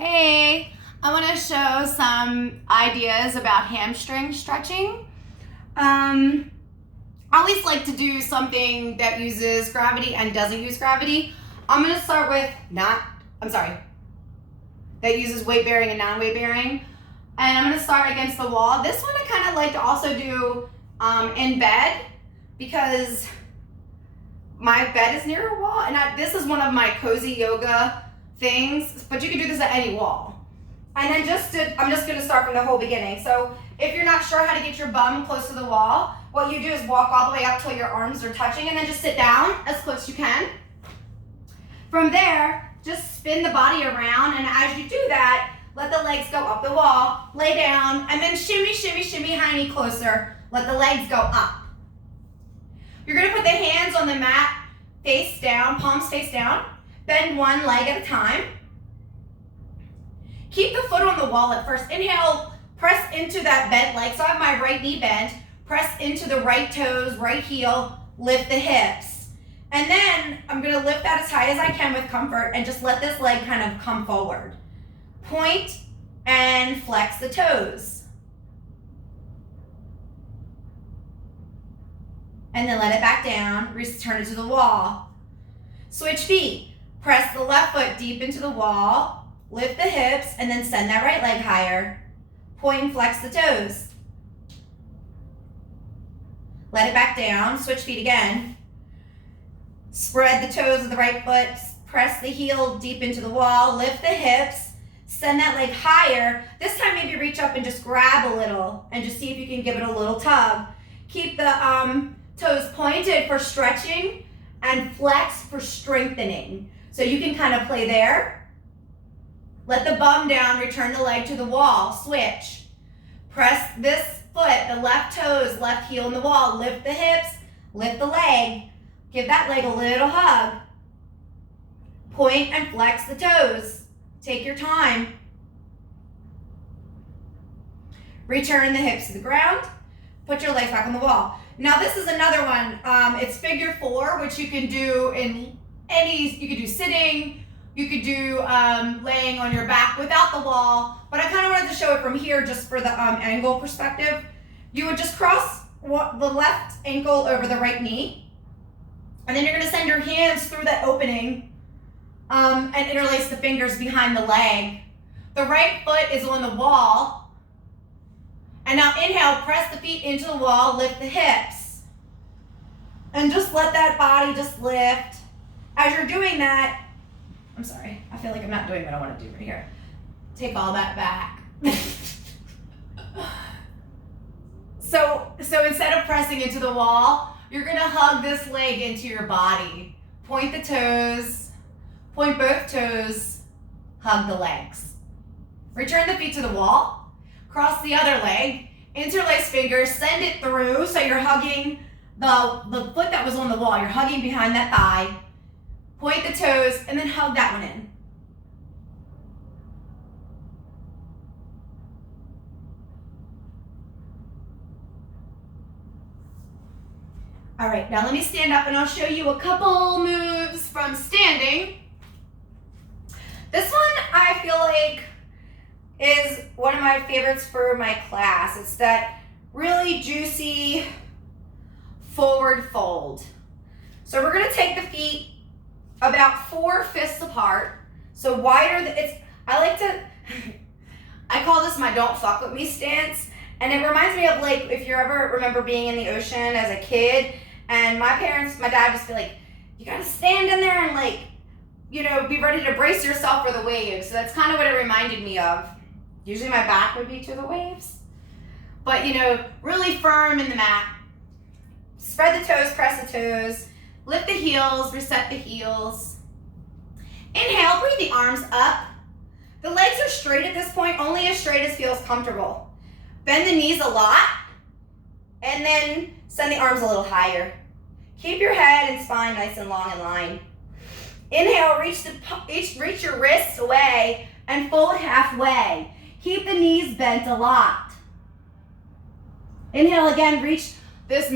Hey, I want to show some ideas about hamstring stretching. I always like to do something that uses gravity and doesn't use gravity. I'm going to start with that uses weight bearing and non-weight bearing. And I'm going to start against the wall. This one I kind of like to also do in bed because my bed is near a wall, and this is one of my cozy yoga things, but you can do this at any wall. And then I'm just gonna start from the whole beginning. So if you're not sure how to get your bum close to the wall, what you do is walk all the way up till your arms are touching and then just sit down as close as you can. From there, just spin the body around, and as you do that, let the legs go up the wall, lay down, and then shimmy, shimmy, shimmy, hiney closer. Let the legs go up. You're gonna put the hands on the mat, face down, palms face down. Bend one leg at a time. Keep the foot on the wall at first. Inhale, press into that bent leg. So I have my right knee bent. Press into the right toes, right heel, lift the hips. And then I'm gonna lift that as high as I can with comfort and just let this leg kind of come forward. Point and flex the toes. And then let it back down, return it to the wall. Switch feet. Press the left foot deep into the wall, lift the hips, and then send that right leg higher. Point and flex the toes. Let it back down, switch feet again. Spread the toes of the right foot, press the heel deep into the wall, lift the hips, send that leg higher. This time maybe reach up and just grab a little and just see if you can give it a little tug. Keep the toes pointed for stretching and flex for strengthening. So you can kind of play there. Let the bum down, return the leg to the wall, switch. Press this foot, the left toes, left heel in the wall, lift the hips, lift the leg. Give that leg a little hug. Point and flex the toes. Take your time. Return the hips to the ground. Put your legs back on the wall. Now this is another one. It's figure 4, which you can do you could do sitting, you could do laying on your back without the wall, but I kind of wanted to show it from here just for the angle perspective. You would just cross the left ankle over the right knee, and then you're going to send your hands through that opening and interlace the fingers behind the leg. The right foot is on the wall, and now inhale, press the feet into the wall, lift the hips, and just let that body just lift. As you're doing that, I'm sorry, I feel like I'm not doing what I want to do right here. Take all that back. So instead of pressing into the wall, you're gonna hug this leg into your body. Point the toes, point both toes, hug the legs. Return the feet to the wall, cross the other leg, interlace fingers, send it through so you're hugging the foot that was on the wall. You're hugging behind that thigh. Point the toes, and then hug that one in. All right, now let me stand up and I'll show you a couple moves from standing. This one I feel like is one of my favorites for my class. It's that really juicy forward fold. So we're gonna take the feet about 4 fists apart, so wider. I call this my don't fuck with me stance, and it reminds me of like if you ever remember being in the ocean as a kid, and my dad just be like, you gotta stand in there and like, be ready to brace yourself for the waves. So that's kind of what it reminded me of. Usually my back would be to the waves, but really firm in the mat. Spread the toes, press the toes. Lift the heels, reset the heels. Inhale, bring the arms up. The legs are straight at this point, only as straight as feels comfortable. Bend the knees a lot, and then send the arms a little higher. Keep your head and spine nice and long in line. Inhale, reach your wrists away and fold halfway. Keep the knees bent a lot. Inhale again, reach this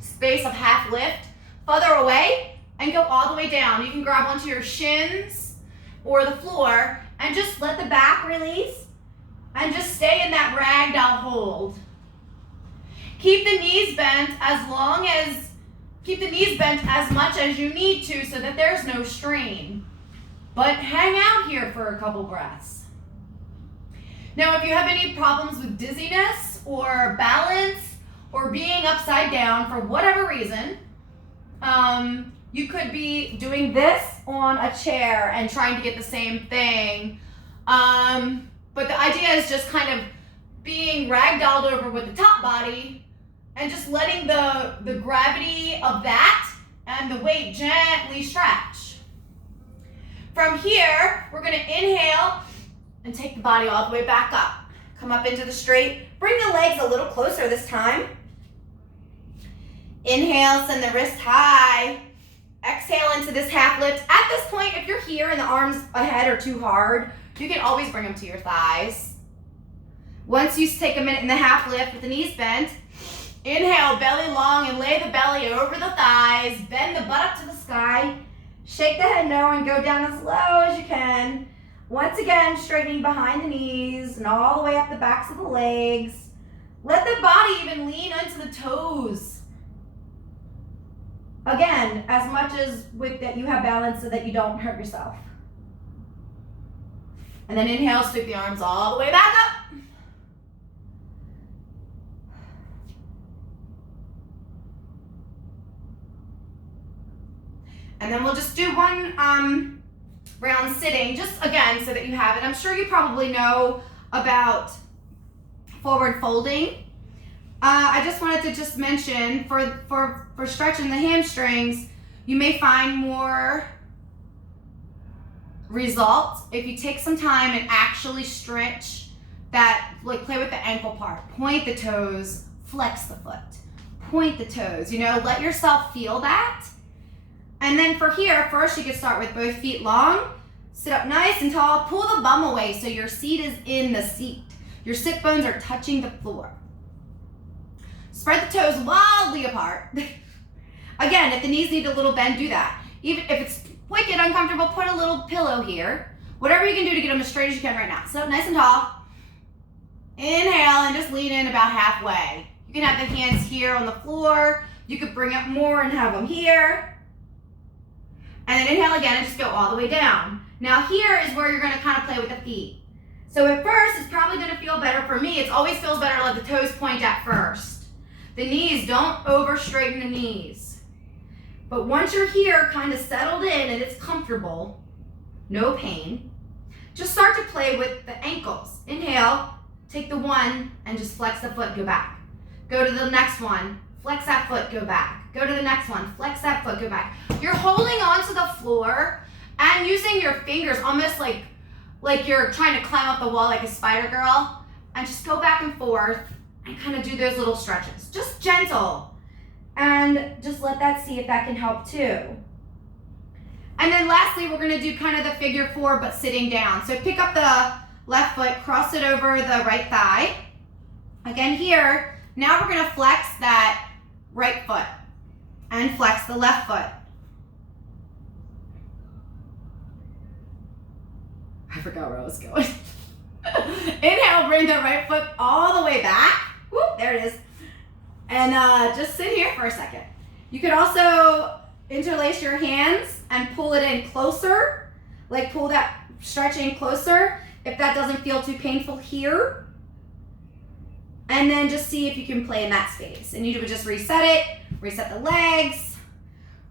space of half lift further away and go all the way down. You can grab onto your shins, or the floor, and just let the back release and just stay in that ragdoll hold. Keep the knees bent as much as you need to so that there's no strain. But hang out here for a couple breaths. Now, if you have any problems with dizziness or balance or being upside down for whatever reason, you could be doing this on a chair and trying to get the same thing. But the idea is just kind of being ragdolled over with the top body and just letting the gravity of that and the weight gently stretch. From here, we're gonna inhale and take the body all the way back up. Come up into the straight. Bring the legs a little closer this time. Inhale, send the wrist high. Exhale into this half lift. At this point, if you're here and the arms ahead are too hard, you can always bring them to your thighs. Once you take a minute in the half lift with the knees bent, inhale, belly long, and lay the belly over the thighs. Bend the butt up to the sky. Shake the head no and go down as low as you can. Once again, straightening behind the knees and all the way up the backs of the legs. Let the body even lean into the toes. Again, as much as with that you have balance so that you don't hurt yourself. And then inhale, sweep the arms all the way back up. And then we'll just do one round sitting, just again so that you have it. I'm sure you probably know about forward folding. I just wanted to just mention for stretching the hamstrings, you may find more results if you take some time and actually stretch that, like play with the ankle part. Point the toes, flex the foot. Point the toes, let yourself feel that. And then for here, first you can start with both feet long, sit up nice and tall, pull the bum away so your seat is in the seat. Your sit bones are touching the floor. Spread the toes wildly apart. Again, if the knees need a little bend, do that. Even if it's wicked uncomfortable, put a little pillow here. Whatever you can do to get them as straight as you can right now. Sit up nice and tall. Inhale and just lean in about halfway. You can have the hands here on the floor. You could bring up more and have them here. And then inhale again and just go all the way down. Now here is where you're gonna kind of play with the feet. So at first, it's probably gonna feel better for me. It always feels better to let the toes point at first. The knees, don't over straighten the knees. But once you're here, kind of settled in and it's comfortable, no pain, just start to play with the ankles. Inhale, take the one and just flex the foot, go back. Go to the next one, flex that foot, go back. Go to the next one, flex that foot, go back. You're holding onto the floor and using your fingers almost like you're trying to climb up the wall like a spider girl, and just go back and forth and kind of do those little stretches. Just gentle. And just let that see if that can help too. And then lastly, we're gonna do kind of the figure four, but sitting down. So pick up the left foot, cross it over the right thigh. Again here, now we're gonna flex that right foot and flex the left foot. I forgot where I was going. Inhale, bring the right foot all the way back. Whoop, there it is. And just sit here for a second. You could also interlace your hands and pull it in closer, like pull that stretch in closer if that doesn't feel too painful here. And then just see if you can play in that space. And you would just reset it, reset the legs,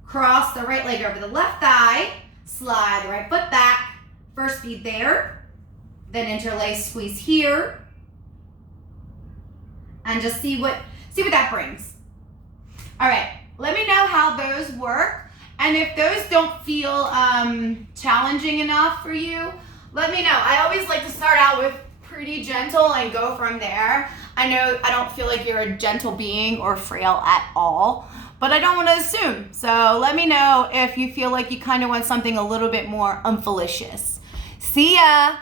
cross the right leg over the left thigh, slide the right foot back, first be there, then interlace, squeeze here, and just see what that brings. All right, let me know how those work. And if those don't feel challenging enough for you, let me know. I always like to start out with pretty gentle and go from there. I know I don't feel like you're a gentle being or frail at all, but I don't want to assume. So let me know if you feel like you kind of want something a little bit more umphalicious. See ya.